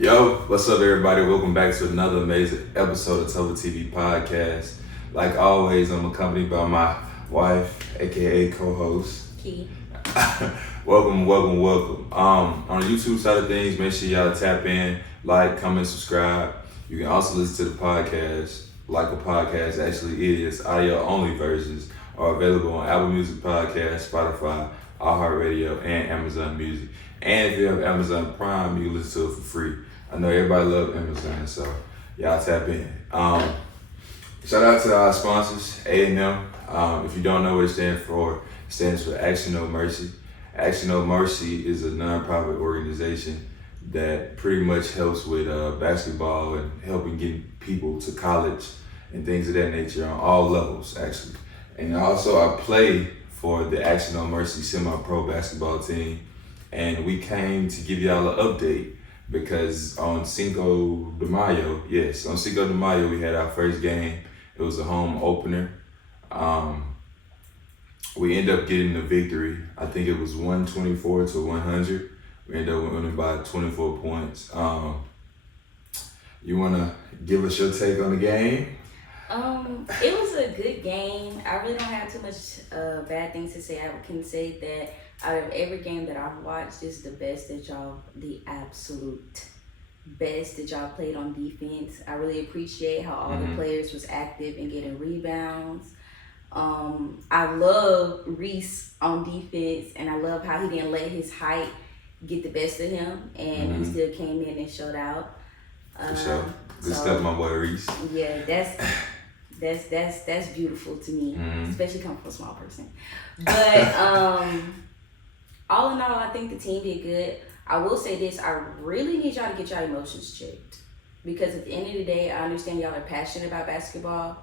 Yo, what's up, everybody? Welcome back to another amazing episode of TopherTvPodcast. Like always, I'm accompanied by my wife, aka co-host. Key. welcome. On the YouTube side of things, make sure y'all tap in, like, comment, subscribe. You can also listen to the podcast. Like a podcast actually is, audio only versions are available on Apple Music Podcast, Spotify, iHeartRadio, and Amazon Music. And if you have Amazon Prime, you can listen to it for free. I know everybody loves Amazon, so y'all tap in. Shout out to our sponsors, A&M. If you don't know what it stands for, it stands for Action No Mercy. Action No Mercy is a non-profit organization that pretty much helps with basketball and helping getting people to college and things of that nature on all levels, actually. And also I play for the Action No Mercy semi-pro basketball team. And we came to give y'all an update because on Cinco de Mayo, we had our first game. It was a home opener. We ended up getting the victory. I think it was 124 to 100. We ended up winning by 24 points. You wanna give us your take on the game? It was a good game. I really don't have too much bad things to say. I can say that out of every game that I've watched, this is the absolute best that y'all played on defense. I really appreciate how all the players was active and getting rebounds. I love Reese on defense, and I love how he didn't let his height get the best of him, and he still came in and showed out. For sure. Good stuff, my boy Reese. Yeah, that's beautiful to me, especially coming from a small person. But all in all, I think the team did good. I will say this, I really need y'all to get y'all emotions checked. Because at the end of the day, I understand y'all are passionate about basketball,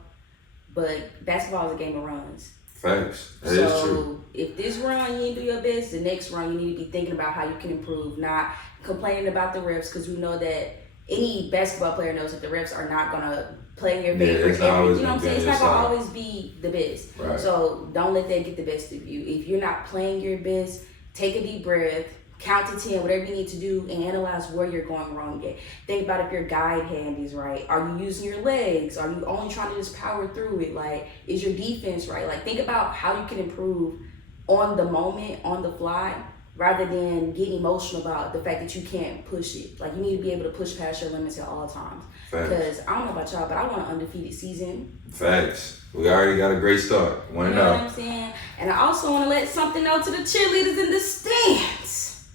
but basketball is a game of runs. Facts. That is true. If this run you didn't do your best, the next run you need to be thinking about how you can improve, not complaining about the refs, because we know that any basketball player knows that the refs are not going to play in your favor. It's not you know what I'm saying? It's not going to always be the best. Right. So don't let that get the best of you. If you're not playing your best, take a deep breath, count to 10, whatever you need to do, and analyze where you're going wrong at. Think about if your guide hand is right. Are you using your legs? Are you only trying to just power through it? Like, is your defense right? Like, think about how you can improve on the moment, on the fly, rather than getting emotional about the fact that you can't push it. Like, you need to be able to push past your limits at all times. Facts. Because I don't know about y'all, but I want an undefeated season. Facts. We already got a great start. You know what I'm saying? And I also want to let something know to the cheerleaders in the stands.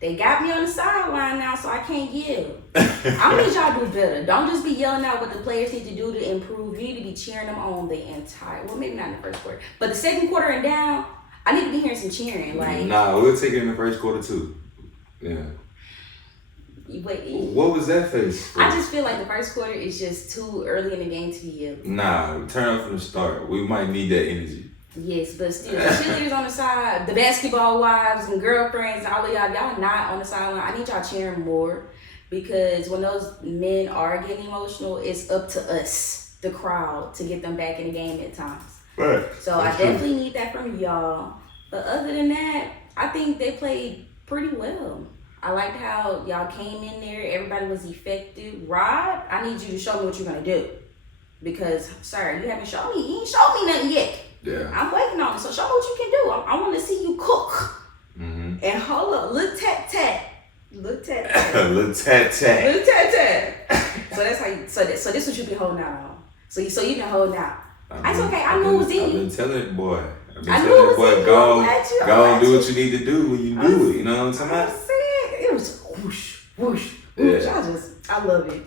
They got me on the sideline now, so I can't yell. I need y'all to do better. Don't just be yelling out what the players need to do to improve. You need to be cheering them on the entire, well, maybe not in the first quarter, but the second quarter and down, I need to be hearing some cheering. Like, nah, we'll take it in the first quarter too. Yeah. What was that face? I just feel like the first quarter is just too early in the game to be yelling. Nah, turn up from the start. We might need that energy. Yes, but still, the cheerleaders on the side, the basketball wives and girlfriends, all of y'all not on the sideline. I need y'all cheering more, because when those men are getting emotional, it's up to us, the crowd, to get them back in the game at times. Right. So I definitely need that from y'all. But other than that, I think they played pretty well. I liked how y'all came in there. Everybody was effective. Rod, I need you to show me what you're going to do. Because, sir, you haven't shown me. You ain't showed me nothing yet. Yeah. I'm waiting on it. So show me what you can do. I want to see you cook. And hold up. Look tat-tat. Look tat-tat. Look tat-tat. Look tat-tat. So that's how you, so this what you be holding out on. So you been holding out. It's okay. I knew it was in you. I've been telling it, boy. Go and do what you need to do when you do it. You know what I'm talking about? It was whoosh, whoosh, whoosh. Yeah. I love it.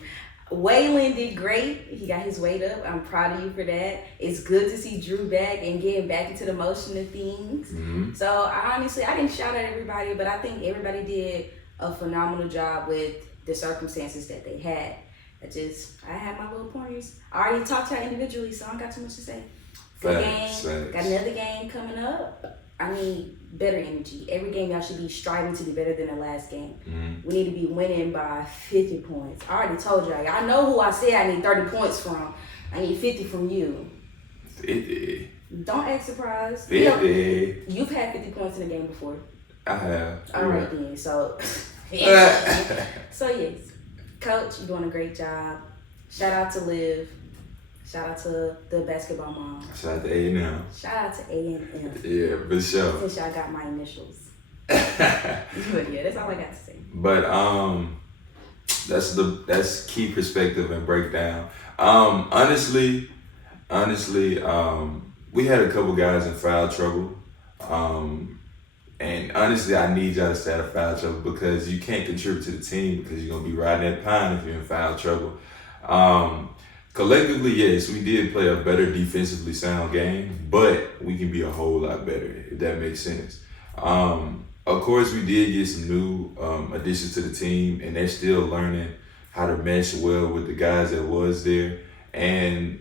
Waylon did great. He got his weight up. I'm proud of you for that. It's good to see Drew back and getting back into the motion of things. So I didn't shout at everybody, but I think everybody did a phenomenal job with the circumstances that they had. I had my little pointers. I already talked to her individually, so I don't got too much to say. Good game. Got another game coming up. I need better energy. Every game y'all should be striving to be better than the last game. We need to be winning by 50 points. I already told y'all. Y'all know who I said I need 30 points from. I need 50 from you. 50. Don't act surprised. 50. You've had 50 points in a game before. I have. All right then. So, yes. So yes. Coach, you're doing a great job. Shout out to Liv. Shout out to the basketball mom. Shout out to A&M. Shout out to A&M. Yeah, for sure. Since y'all got my initials. But yeah, that's all I got to say. But that's key perspective and breakdown. Honestly, we had a couple guys in foul trouble. And honestly, I need y'all to stay out of foul trouble because you can't contribute to the team because you're gonna be riding that pine if you're in foul trouble. Collectively, yes, we did play a better defensively sound game, but we can be a whole lot better, if that makes sense. Of course, we did get some new additions to the team, and they're still learning how to mesh well with the guys that was there and,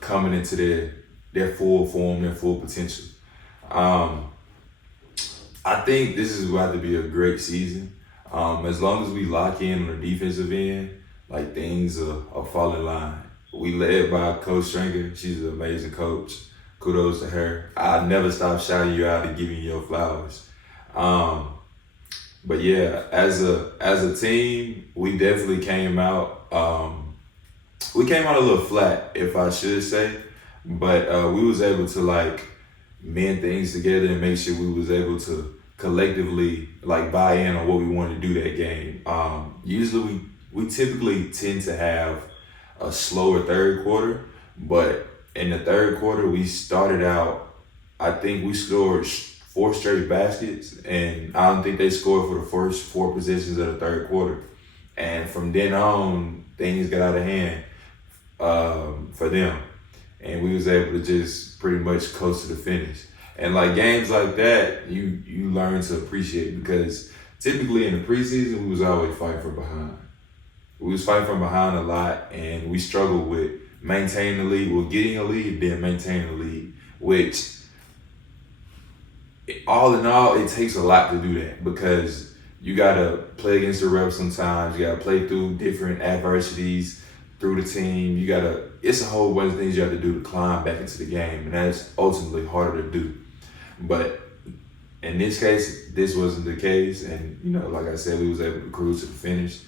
coming into their full form, their full potential. I think this is about to be a great season. As long as we lock in on the defensive end, like things will fall in line. We led by Coach Stringer. She's an amazing coach. Kudos to her. I'll never stop shouting you out and giving you your flowers. But yeah, as a team, we definitely came out. We came out a little flat, if I should say, but we was able to mend things together and make sure we was able to collectively buy in on what we wanted to do that game. Usually we typically tend to have a slower third quarter, but in the third quarter we started out, I think we scored 4 straight baskets, and I don't think they scored for the first 4 possessions of the third quarter. And from then on, things got out of hand for them, and we was able to just pretty much coast to the finish. And games like that, you learn to appreciate because typically in the preseason we was always fighting from behind. We was fighting from behind a lot, and we struggled with maintaining the lead. Well, getting a lead, then maintaining the lead, which all in all, it takes a lot to do that because you gotta play against the reps sometimes. You gotta play through different adversities through the team. It's a whole bunch of things you have to do to climb back into the game, and that's ultimately harder to do. But in this case, this wasn't the case, and like I said, we was able to cruise to the finish.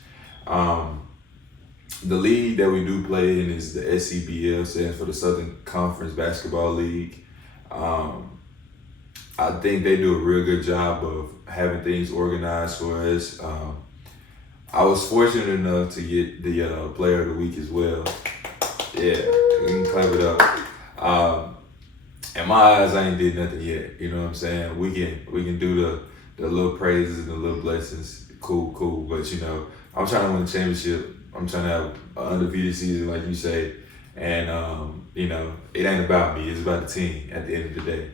The league that we do play in is the SCBL, stands for the Southern Conference Basketball League. I think they do a real good job of having things organized for us. I was fortunate enough to get the Player of the Week as well. Yeah, we can clap it up. In my eyes, I ain't did nothing yet. You know what I'm saying? We can do the little praises and the little blessings. Cool. But I'm trying to win a championship. I'm trying to have an undefeated season, like you say. And it ain't about me. It's about the team at the end of the day.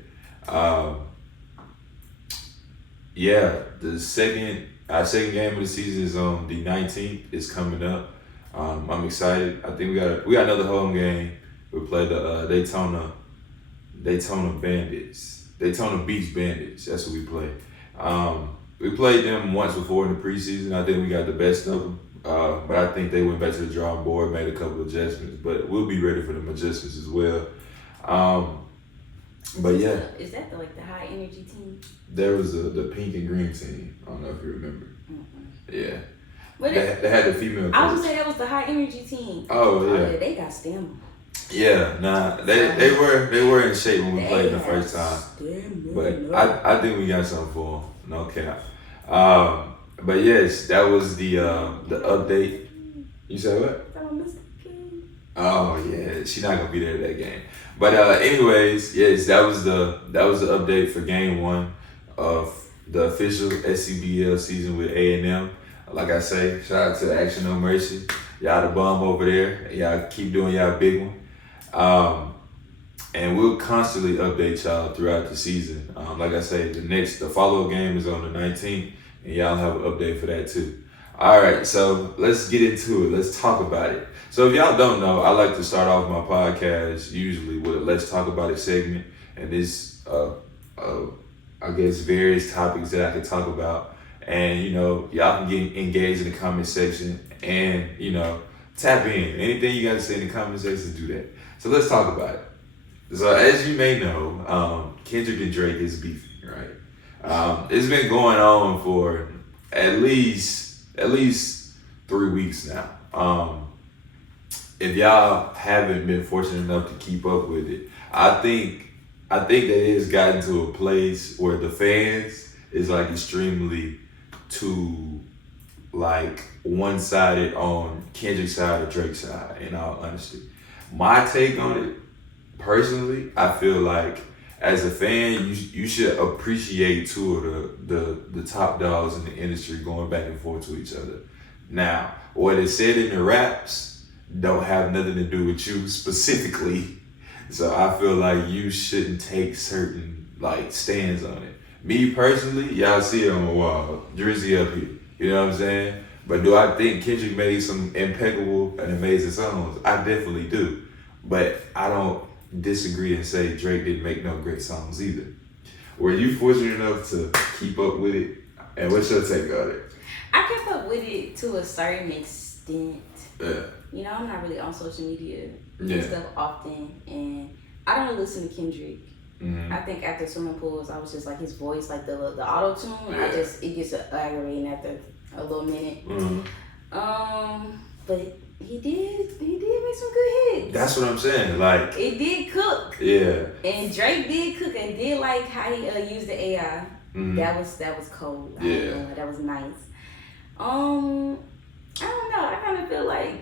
Our second game of the season is on the 19th. It's coming up. I'm excited. I think we got another home game. We play the Daytona Bandits. Daytona Beach Bandits. That's what we play. We played them once before in the preseason. I think we got the best of them. But I think they went back to the drawing board, made a couple adjustments. But we'll be ready for them adjustments as well. But yeah. Is that the high energy team? There was the pink and green team. I don't know if you remember. Mm-hmm. Yeah. They had the female coach. I was gonna say that was the high energy team. Oh yeah. They got stamina. Yeah, they were in shape when we played the first time. But I think we got something for them. No cap. But yes, that was the update. You said what? Oh yeah, she's not gonna be there that game. But anyways, yes, that was the update for game 1 of the official SCBL season with A&M. Like I say, shout out to Action No Mercy. Y'all the bum over there. Y'all keep doing y'all big one. And we'll constantly update y'all throughout the season. Like I say, the follow-up game is on the 19th, and y'all have an update for that too. All right, so let's get into it. Let's talk about it. So if y'all don't know, I like to start off my podcast usually with a Let's Talk About It segment, and this, I guess, various topics that I could talk about. And, y'all can get engaged in the comment section and, tap in. Anything you got to say in the comment section, do that. So let's talk about it. So as you may know, Kendrick and Drake is beefing, right? It's been going on for at least 3 weeks now. If y'all haven't been fortunate enough to keep up with it, I think that it's gotten to a place where the fans is like extremely too like one-sided on Kendrick's side or Drake's side, in all honesty. My take on it, personally, I feel like as a fan, you should appreciate two of the top dogs in the industry going back and forth to each other. Now, what is said in the raps don't have nothing to do with you specifically. So I feel like you shouldn't take certain like stands on it. Me personally, y'all see it on the wall. Drizzy up here. You know what I'm saying? But do I think Kendrick made some impeccable and amazing songs? I definitely do. But I don't disagree and say Drake didn't make no great songs either. Were you fortunate enough to keep up with it? And what's your take on it? I kept up with it to a certain extent. Yeah. You know, I'm not really on social media Yeah. and stuff often, and I don't really listen to Kendrick. Mm-hmm. I think after Swimming Pools, I was just like his voice, like the auto tune. Yeah. It gets aggravating after a little minute. Mm-hmm. But he did make some good hits. That's what I'm saying. Like, it did cook. yeah. And Drake did cook and did like how he used the AI. Mm-hmm. That was cold. Yeah. That was nice. I don't know. I kind of feel like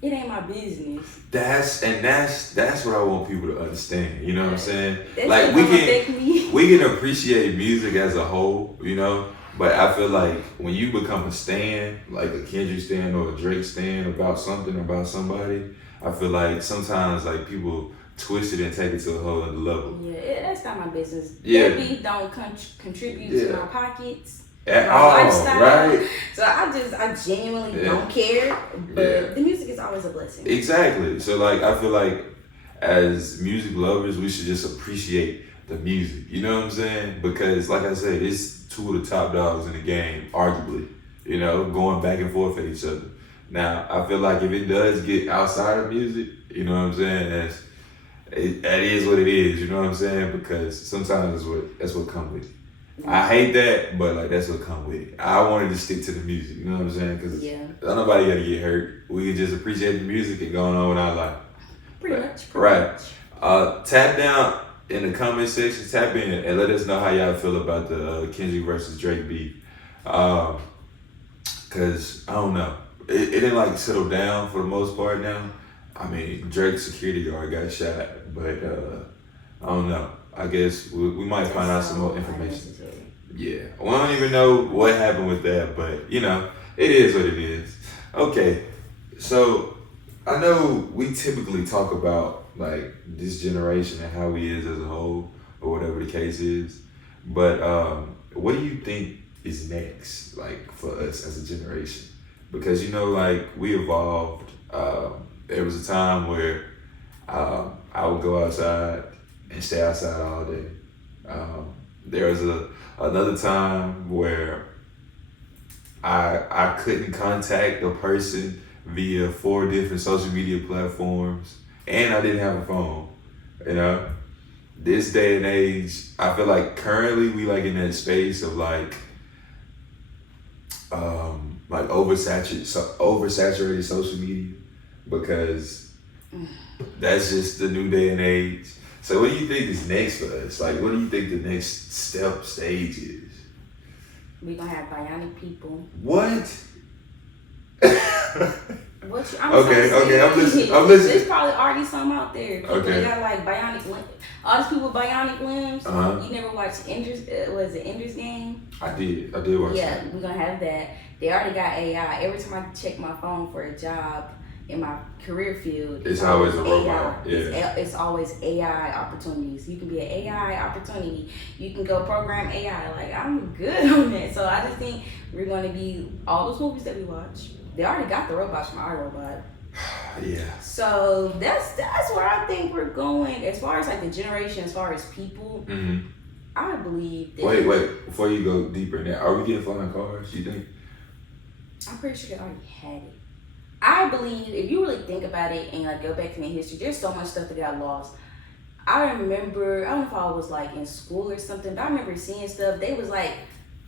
it ain't my business. That's what I want people to understand. You know what I'm saying? That's like me. we can appreciate music as a whole, you know. But I feel like when you become a stan, like a Kendrick stan or a Drake stan about something, about somebody, I feel like sometimes like people twist it and take it to a whole other level. Yeah, that's not my business. Yeah. That beat don't contribute to my pockets. At my all, lifestyle. right? So I genuinely don't care. But the music is always a blessing. Exactly. So like I feel like as music lovers, we should just appreciate the music. You know what I'm saying? Because like I said, it's two of the top dogs in the game, arguably. You know, going back and forth at each other. Now, I feel like if it does get outside of music, you know what I'm saying? That is what it is. You know what I'm saying? Because sometimes that's what comes with it. I hate that, but like that's what comes with it. I wanted to stick to the music, you know what I'm saying? Because nobody got to get hurt. We can just appreciate the music and going on with our life. Pretty much. Right. Tap down in the comment section, tap in and let us know how y'all feel about the Kendrick versus Drake beef. Cause I don't know, it didn't like settle down for the most part now. I mean, Drake's security guard got shot, but I don't know. I guess we might find out some more information. Yeah, we don't even know what happened with that, but you know, it is what it is. Okay, so I know we typically talk about like this generation and how we is as a whole, or whatever the case is. But what do you think is next, like for us as a generation? Because you know, like we evolved. There was a time where I would go outside and stay outside all day. There was another time where I couldn't contact a person via 4 different social media platforms, and I didn't have a phone. You know, this day and age, I feel like currently we like in that space of like oversaturated social media, because that's just the new day and age. So what do you think is next for us? Like, what do you think the next stage is? We're gonna have bionic people. What? Okay, I'm listening. There's probably already some out there. People Okay. that got like bionic limbs. All these people with bionic limbs. Uh-huh. You never watched Ender's Game? I did watch Yeah, that. we're gonna have that. They already got AI. Every time I check my phone for a job in my career field, It's always a AI. robot. Yeah. It's always AI opportunities. You can be an AI opportunity. You can go program AI. Like, I'm good on that. So I just think we're going to be all those movies that we watch. They already got the robots from iRobot. Yeah. So that's where I think we're going. As far as like the generation, as far as people, Mm-hmm. I believe that. Wait. Before you go deeper in that, are we getting flying cars, you think? I'm pretty sure they already had it. I believe if you really think about it and like go back in the history, there's so much stuff that got lost. I remember, I don't know if I was like in school or something, but I remember seeing stuff. They was like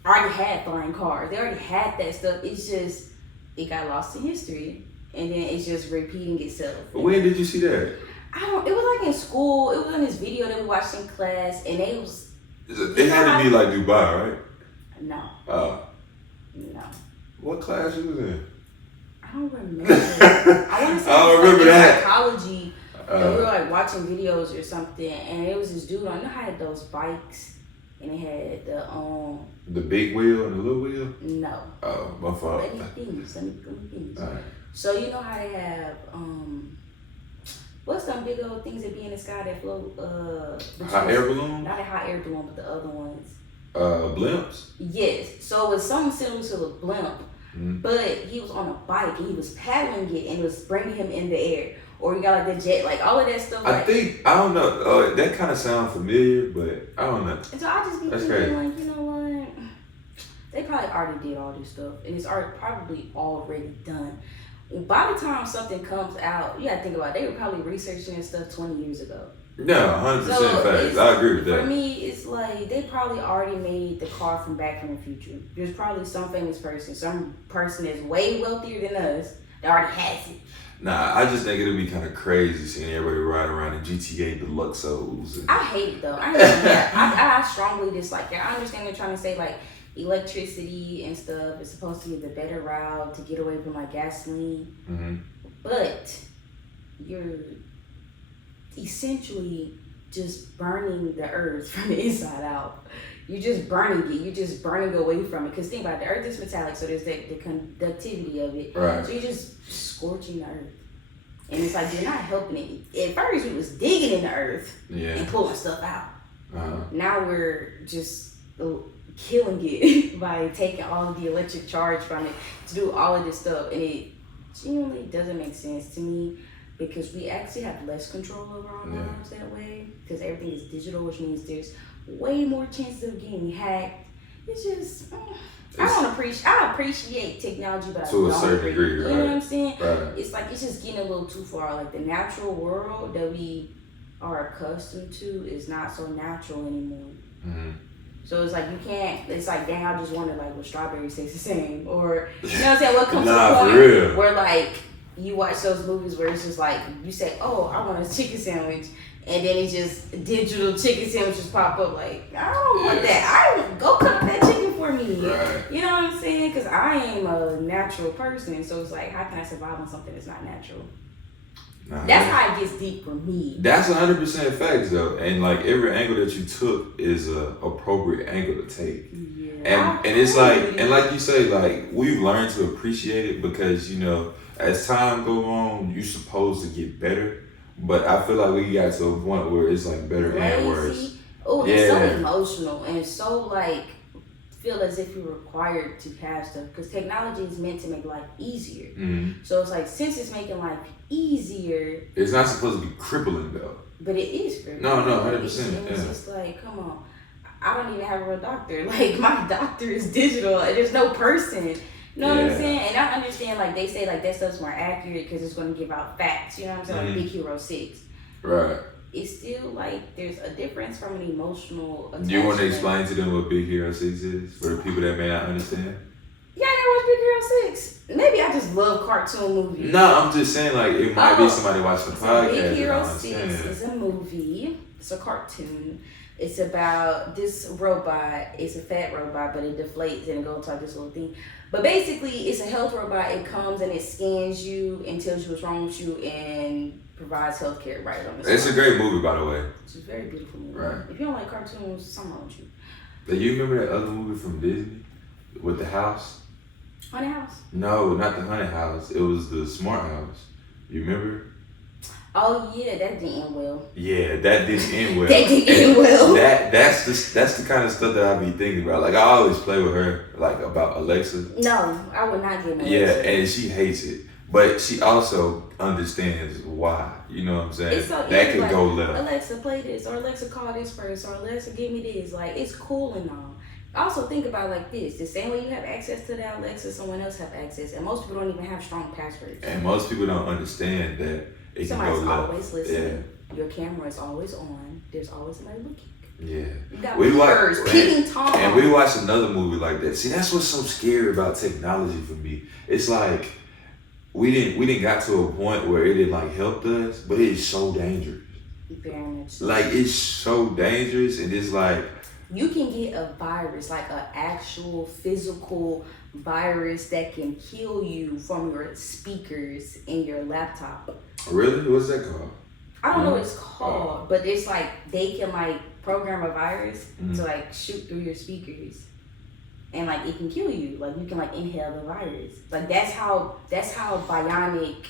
already had flying cars. They already had that stuff. It's just it got lost in history, and then it's just repeating itself. When did you see that? It was like in school. It was on this video that we watched in class, and it was. It had to be like Dubai, right? No. No. What class you was in? I don't remember. I want to say I don't remember that. Psychology. And we were like watching videos or something, and it was this dude. I know how had those bikes, and it had the big wheel and the little wheel. No. Oh, my fault. Let me finish. All right. So you know how they have what's some big old things that be in the sky that float? Hot air balloon? Not a hot air balloon, but the other ones. Blimps? Yes. So it was something similar to a blimp, but he was on a bike and he was paddling it and it was bringing him in the air. Or you got like the jet, like all of that stuff. I don't know. That kind of sounds familiar, but I don't know. And so I just be thinking, like, you know what? They probably already did all this stuff, and it's probably already done. By the time something comes out, you gotta think about it, they were probably researching this stuff 20 years ago. Yeah, 100% facts. I agree with that. For me, it's like they probably already made the car from Back from the Future. There's probably some famous person, some person that's way wealthier than us that already has it. Nah, I just think it'll be kind of crazy seeing everybody ride around in GTA Deluxos. I hate it though. I strongly dislike it. I understand they're trying to say like electricity and stuff is supposed to be the better route to get away from like gasoline, but you're essentially just burning the earth from the inside out. You're just burning it. You're just burning away from it. Because think about it, the earth is metallic, so there's the conductivity of it. Right. So you're just scorching the earth. And it's like you're not helping it. At first we was digging in the earth and pulling stuff out. Now we're just killing it by taking all of the electric charge from it to do all of this stuff. And it genuinely doesn't make sense to me because we actually have less control over our lives that way because everything is digital, which means there's way more chances of getting hacked. It's just, I appreciate technology, but to I a don't certain degree, you right? know what I'm saying? Right. It's like, it's just getting a little too far. Like the natural world that we are accustomed to is not so natural anymore. So it's like you can't, it's like, dang, I just wonder like what strawberries taste the same. Or, you know what I'm saying? What comes to the point where like, you watch those movies where it's just like, you say, oh, I want a chicken sandwich. And then it's just digital chicken sandwiches pop up. Like, I don't want that. Go cook that chicken for me. Right. You know what I'm saying? Because I am a natural person. So it's like, how can I survive on something that's not natural? That's how it gets deep for me. That's 100% facts though. And like every angle that you took is a appropriate angle to take. Yeah. And it's like, and like you say, like we've learned to appreciate it because, you know, as time goes on, you're supposed to get better. But I feel like we got to a point where it's like better and worse. Oh, it's so emotional and it's so like feel as if you're required to have stuff because technology is meant to make life easier. So it's like since it's making life easier, it's not supposed to be crippling though. But it is crippling. No, 100%. It's just like, come on, I don't even have a real doctor. Like my doctor is digital and there's no person. You know what I'm saying? And I understand, like, they say, like, that stuff's more accurate because it's going to give out facts. You know what I'm saying? Like Big Hero 6. Right. It's still, like, there's a difference from an emotional attachment. Do you want to explain to them what Big Hero 6 is for the people that may not understand? Yeah, I never watched Big Hero 6. Maybe I just love cartoon movies. No, I'm just saying, like, it might be somebody watching the podcast. Big Hero 6 is a movie. It's a cartoon. It's about this robot. It's a fat robot, but it deflates and it goes into this little thing. But basically, it's a health robot. It comes and it scans you and tells you what's wrong with you and provides health care right on the spot. It's a great movie, by the way. It's a very beautiful movie. Right. If you don't like cartoons, something wrong with you. But you remember that other movie from Disney with the house? Haunted House? No, not the Haunted House. It was the Smart House. You remember? Oh yeah, that didn't end well. Yeah, that didn't end well. That didn't end well. That's the kind of stuff that I be thinking about. Like I always play with her, like about Alexa. No, I would not get no. Yeah, and she hates it, but she also understands why. You know what I'm saying? It's so that easy, could like, go left. Alexa, play this, or Alexa, call this first, or Alexa, give me this. Like it's cool and all. Also think about it like this: the same way you have access to that Alexa, someone else have access, and most people don't even have strong passwords. And most people don't understand that it Somebody's can go left. always listening. Yeah. Your camera is always on. There's always somebody looking. You got birds, peeping Tom. And we watched another movie like that. See, that's what's so scary about technology for me. It's like we didn't got to a point where it didn't like helped us, but it's so dangerous. Very much. Like it's so dangerous, and it's like you can get a virus, like an actual physical virus that can kill you from your speakers in your laptop. Really? What's that called? I don't know what it's called, but it's like they can like program a virus to like shoot through your speakers, and like it can kill you. Like you can like inhale the virus. Like that's how bionic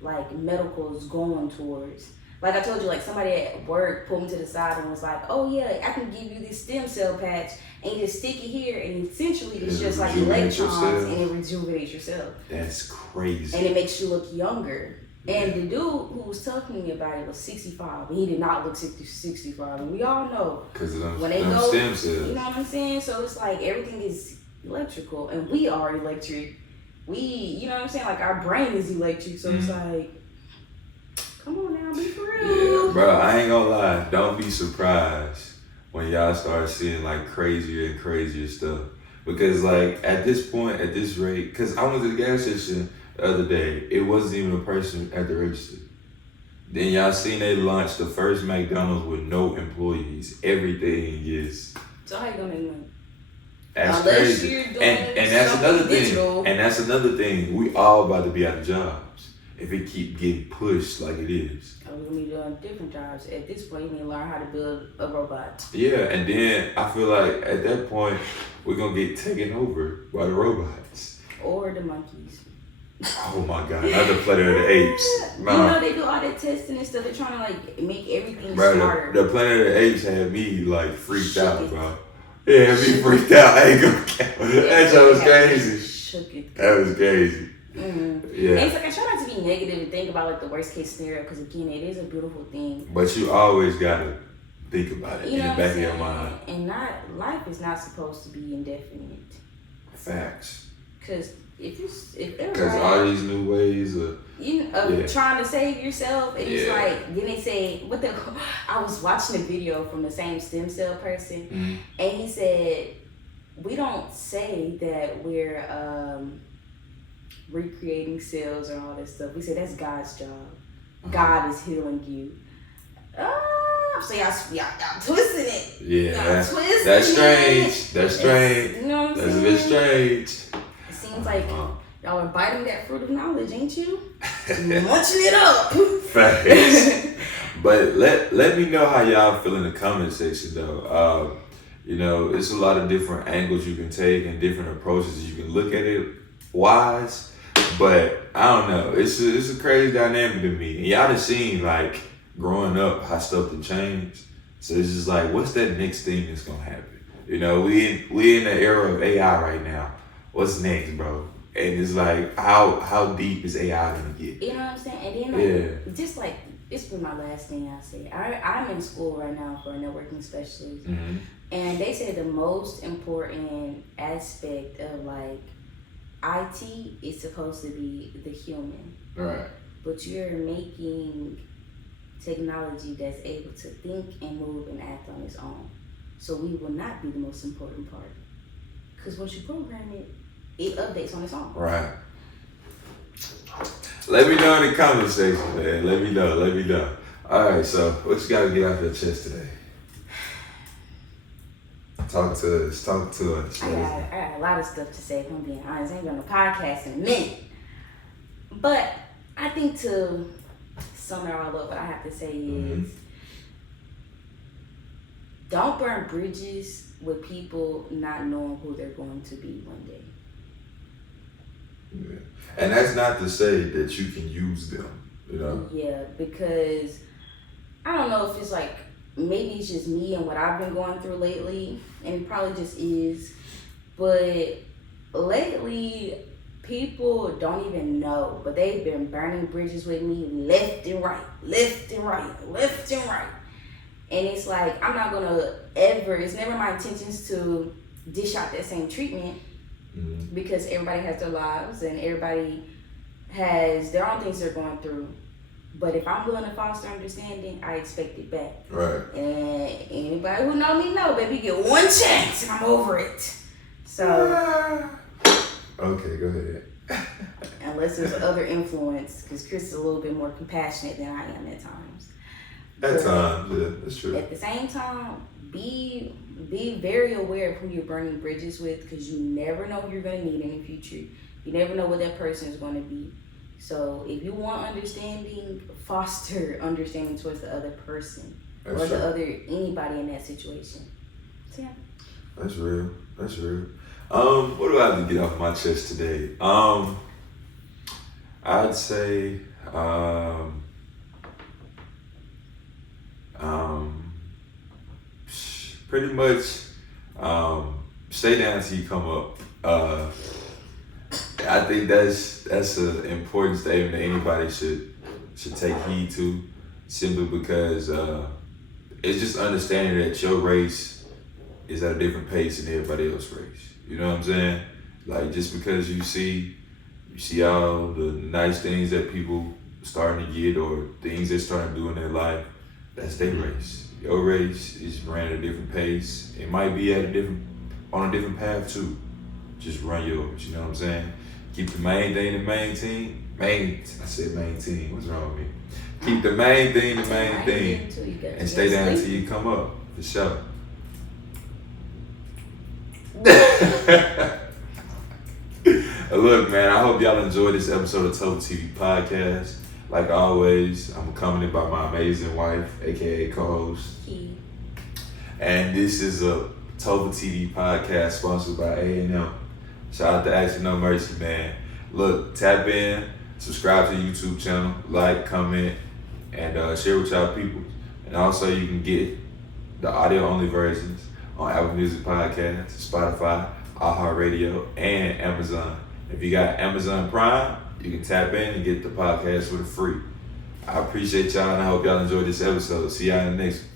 like medical is going towards. Like I told you, like somebody at work pulled me to the side and was like, "Oh yeah, I can give you this stem cell patch and you just stick it here, and essentially it's just like electrons and it rejuvenates your cell." That's crazy. And it makes you look younger. Yeah. And the dude who was talking to me about it was 65, and he did not look 65. And we all know because when they go, stem cells. You know what I'm saying? So it's like everything is electrical, and we are electric. You know what I'm saying? Like our brain is electric, so it's like. Come on now, be for real. Yeah, bro, I ain't gonna lie. Don't be surprised when y'all start seeing like crazier and crazier stuff. Because like at this point, at this rate, because I went to the gas station the other day, it wasn't even a person at the register. Then y'all seen they launched the first McDonald's with no employees. Everything is. So how you gonna make money? That's unless crazy. You're doing and that's another digital. thing. And that's another thing. We all about to be out of jobs if it keep getting pushed like it is. We're gonna be doing different jobs. At this point, you need to learn how to build a robot. Yeah, and then I feel like at that point we're gonna get taken over by the robots or the monkeys. Oh my God! Not the Planet of the Apes. You know they do all that testing and stuff. They're trying to like make everything smarter. The Planet of the Apes had me like freaked out, bro. Yeah, had me freaked out. I ain't gonna count. That shit was crazy. That was crazy. Mm-hmm. Yeah. And it's like I try not to be negative and think about like the worst case scenario because again, it is a beautiful thing. But you always gotta think about it in the back of your mind. And life is not supposed to be indefinite. Facts. Because all these new ways of trying to save yourself, and it's like then they say I was watching a video from the same stem cell person, and he said we don't say that we're recreating cells or all this stuff. We say that's God's job. God is healing you. So y'all twisting it. Yeah, twisting that's strange. That's strange. You know what I'm saying? That's a bit strange. It seems like y'all are biting that fruit of knowledge, ain't you? Munching it up. Facts. But let me know how y'all feel in the comment section though. It's a lot of different angles you can take and different approaches you can look at it wise. But I don't know. It's a crazy dynamic to me. And y'all done seen like growing up how stuff can change. So it's just like, what's that next thing that's gonna happen? We in the era of AI right now. What's next, bro? And it's like, how deep is AI gonna get? You know what I'm saying? And then just like this was my last thing I say. I'm in school right now for a networking specialist, and they say the most important aspect of like IT is supposed to be the human. Right. But you're making technology that's able to think and move and act on its own. So we will not be the most important part. Because once you program it, it updates on its own. Right. Let me know in the comment section, man. Let me know. All right, so what you got to get off your chest today? Talk to us. I got a lot of stuff to say, if I'm being honest. I ain't been on a podcast in a minute. But I think to sum it all up, what I have to say is don't burn bridges with people not knowing who they're going to be one day. Yeah. And that's not to say that you can use them, Yeah, because I don't know if it's like, maybe it's just me and what I've been going through lately, and it probably just is, but lately people don't even know, but they've been burning bridges with me left and right. And it's like, I'm not gonna it's never my intentions to dish out that same treatment because everybody has their lives and everybody has their own things they're going through. But if I'm willing to foster understanding, I expect it back. Right. And anybody who know me know, baby, get one chance and I'm over it. So. Okay, go ahead. Unless there's other influence, because Chris is a little bit more compassionate than I am at times. At times, yeah, that's true. At the same time, be very aware of who you're burning bridges with, because you never know who you're going to need in the future. You never know what that person is going to be. So if you want understanding, foster understanding towards the other person. That's or true. the other anybody in that situation. So yeah. That's real. That's real. What do I have to get off my chest today? I'd say pretty much stay down till you come up. I think that's an important statement that anybody should take heed to, simply because it's just understanding that your race is at a different pace than everybody else's race. You know what I'm saying? Like, just because you see all the nice things that people starting to get, or things they're starting to do in their life, that's their race. Your race is ran at a different pace. It might be on a different path too. Just run yours. You know what I'm saying? Keep the main thing the main team. I said main team. What's wrong with me? Keep the main thing the main thing, and stay down until you come up. For sure. Look, man, I hope y'all enjoyed this episode of TopherTvPodcast. Like always, I'm accompanied by my amazing wife, aka co-host. Key. And this is a TopherTvPodcast sponsored by A&M. Shout out to Action No Mercy, man. Look, tap in, subscribe to the YouTube channel, like, comment, and share with y'all people. And also, you can get the audio-only versions on Apple Music Podcasts, Spotify, iHeartRadio, and Amazon. If you got Amazon Prime, you can tap in and get the podcast for free. I appreciate y'all, and I hope y'all enjoyed this episode. See y'all in the next one.